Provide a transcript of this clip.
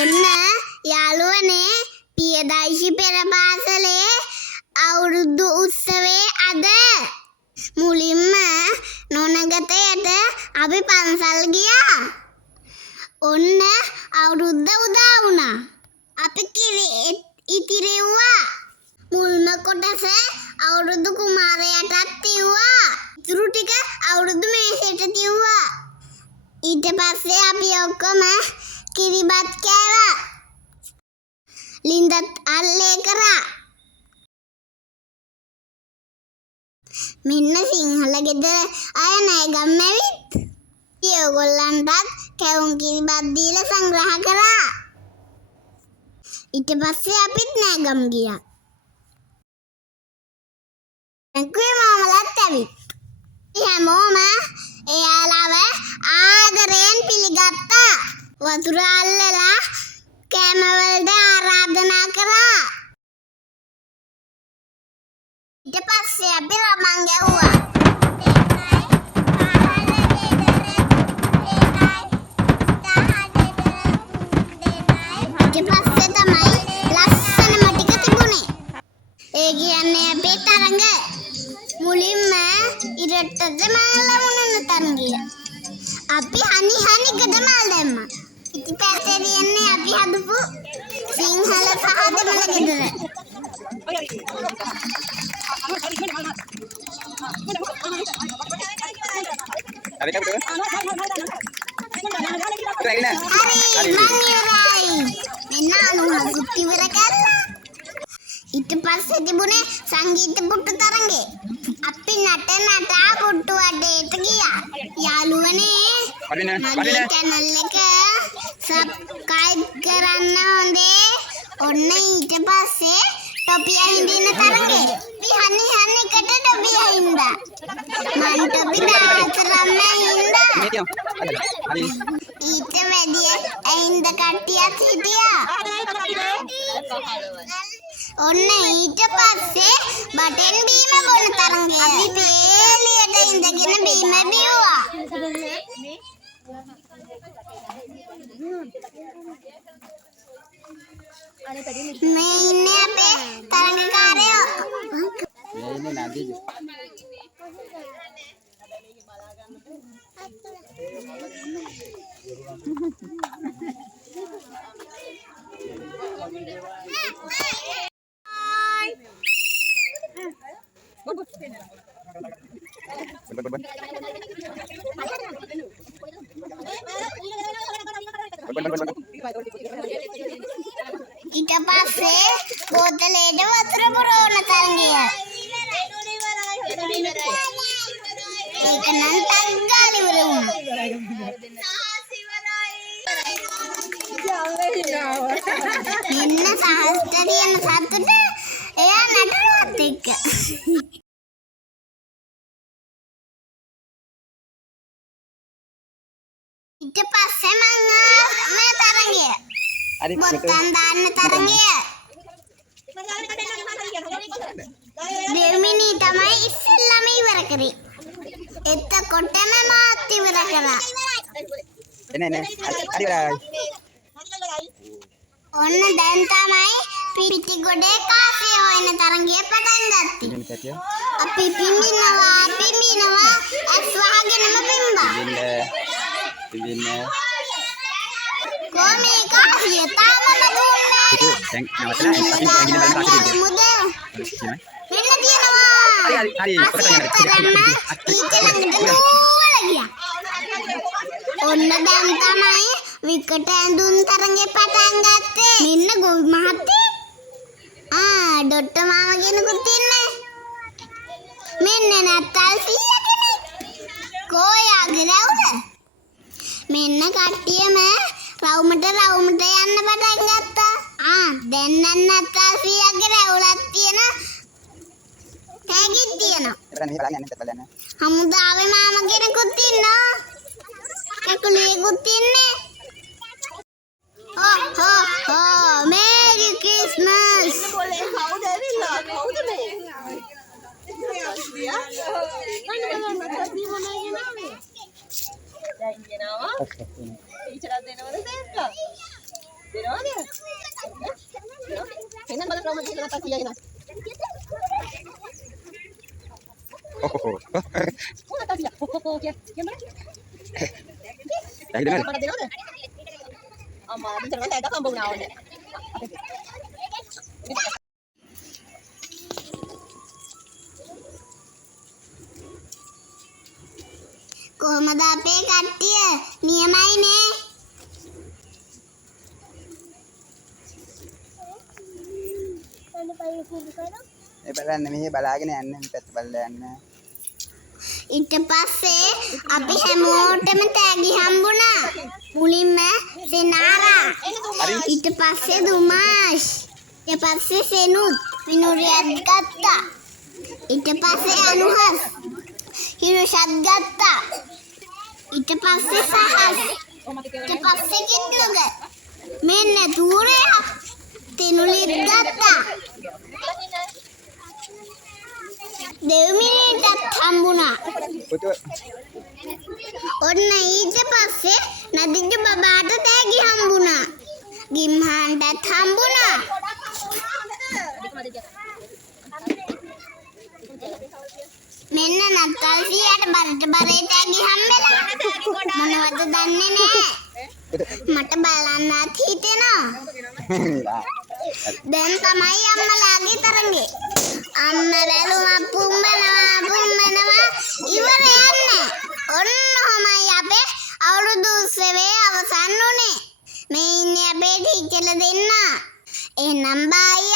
ඔන්න යාළුවනේ පියදායිෂි පෙර පාසලේ අවුරුදු උත්සවයේ අද මුලින්ම නොනගතයට අපි පන්සල් ගියා. ඔන්න අවුරුද්ද උදා වුණා. අපි කිරි ඉතිරිව්වා. මුල්ම කොටස අවුරුදු කුමාරයාටත් තිව්වා. ඉතුරු ටික අවුරුදු මේසෙට තිව්වා. ඊට පස්සේ අපි ඔක්කොම කිරිබත් කෑවා. ලින්දත් අල්ලේ කරා. මෙන්න සිංහල ගෙදර අය නෑගම් ඇවිත් ඒගොල්ලන්ටත් කැවුම් කිරිබත් දීලා සංග්‍රහ කරා. ඊට පස්සේ අපිත් නෑගම් ගියා. එක්කේ මාමලත් ඇවිත් හැමෝම එයාලව ආදරයෙන් පිළිගත්තා. වතුර අල්ලලා කෑම වලට ආරාධනා කරා. ඊට පස්සේ අපි රමන් ගැහුවා. ඊට පස්සේ තමයි ලස්සනම ටික තිබුණේ. ඒ කියන්නේ අපේ තරඟ. මුලින්ම ඉරට්ටද මල් ලැබුණන තරඟය. අපි හනිකට මල් දැම්මා. ඉති පැත්තේ තියන්නේ අපි හදපු සිංහල සහ දෙමළ ගෙදර. ඊට පස්සේ තිබුණේ සංගීත පුට්ටු තරඟේ. අපි නටා පුට්ටු වටේට ගියා. යාළුවනේ මගේ channel එක subscribe කරන්න හොඳේ. ඔන්න ඊට පස්සේ ටොපිය හින්දින තරඟේ. අපි හනිකට ටොපිය හින්දා. මං ටොපි දාතරම් හින්දා. ඊට වැඩිය ඇහින්ද කට්ටියක් හිටියා. ඔන්න ඊට පස්සේ බටෙන් බීම බොන තරඟය. අපි පේලියට ඉඳගෙන බීම බිව්වා. මේ ඉන්නේ අපේ තරඟකාරයෝ. මේ ඉන්නේ නදීජ. ඊට පස්සේ බෝතලේට වතුර පුරවන තරඟය. ඒක නම් තංගාලි ඉවර වුණා. මෙන්න සහස්ත තියෙන සතුට එයා නටනවත් එක්ක. ඊට පස්සේ මම මේ තරඟය බොත්තම් දාන්න තරඟය. දෙර්මිනි තමයි ඉස්සෙල්ලාම ඉවර කරේ. එතකොටම මාත් ඉවර කරා. ඔන්න දැන් තමයි පිටිගොඩේ කාසිය හොයන තරඟය පටන් ගත්තේ. අපි පිඹිනවා ඇස් වහගෙනම පිඹා. කොමේ කාසිය තාමම දුන්නේ. මෙන්න තියෙනවා. ඔන්න දැන් තමයි විකට ඇඳුම් තරඟේ පටන් ගත්තේ. මෙන්න ගොවි මහත්තේ. ඩොට්ට මාම කෙනෙකුත් ඉන්නේ. මෙන්න නත්තල් සීයා කෙනෙක්. කොයාගේ රවුල. මෙන්න කට්ටියම රවුමට යන්න පටන් ගත්තා. දැන් නම් නත්තල් සීයාගේ රවුලක් තියෙන තෑගිත් තියෙනවා. හමුදාවේ මාම කෙනෙකුත් ඉන්නවා. කකුලේකුත් ඉන්නේ. Merry Christmas. කවුද ඇවිල්ලා? කවුද මේ? ටීචර්ලා දෙනවද තේරෙලා? දෙනවද? එහෙනම් බලන්න කොහොමද කියලා මතක් කියනවා. මොකක්ද කියලා? කොකෝ කියන්න. Dah dengar. මට දෙනවද? අම්මා ටීචර්ලා දැක්ක හම්බ වුණා ඕනේ. කොහමද අපේ කට්ටිය? නියමයිනේ. මේ බලන්න මෙහෙ බලාගෙන යන්න මේ පැත්ත බලලා යන්න. ඊට පස්සේ අපි හැමෝටම තෑගි හම්බුණා. මුලින්ම සෙනාරා. ඊට පස්සේ දුමාෂ්. ඊට පස්සේ සෙනුත් විනුරියත් ගත්තා. ඊට පස්සේ අනුහස් හිරුෂත් ගත්තා. ඊට පස්සේ සහස්. ඊට පස්සේ කිට්ටුග. මෙන්න තූරය තෙනුලිත් ගත්තා. දෙව්මිනිටත් හම්බුණා. Betul. ඔන්න ඊට පස්සේ නදිජු බබාට තෑගි හම්බුණා. ගිම්හාන්ටත් හම්බුණා. මෙන්න නත්තල්සියට බරට බරේ තෑගි හම්බෙලා. මොනවද දන්නේ නෑ. මට බලන්නත් හිතෙනවා. දැන් තමයි අම්මලාගේ තරඟේ. අම්ම බැලුවා පුම්බනවා ඉවර යන්නේ. ඔන්න ඔහමයි අපේ අවුරුදු උත්සවයේ අවසන් වුණේ. මේ ඉන්නේ අපේ ටීචර්ලා දෙන්න. එහෙනම් බයි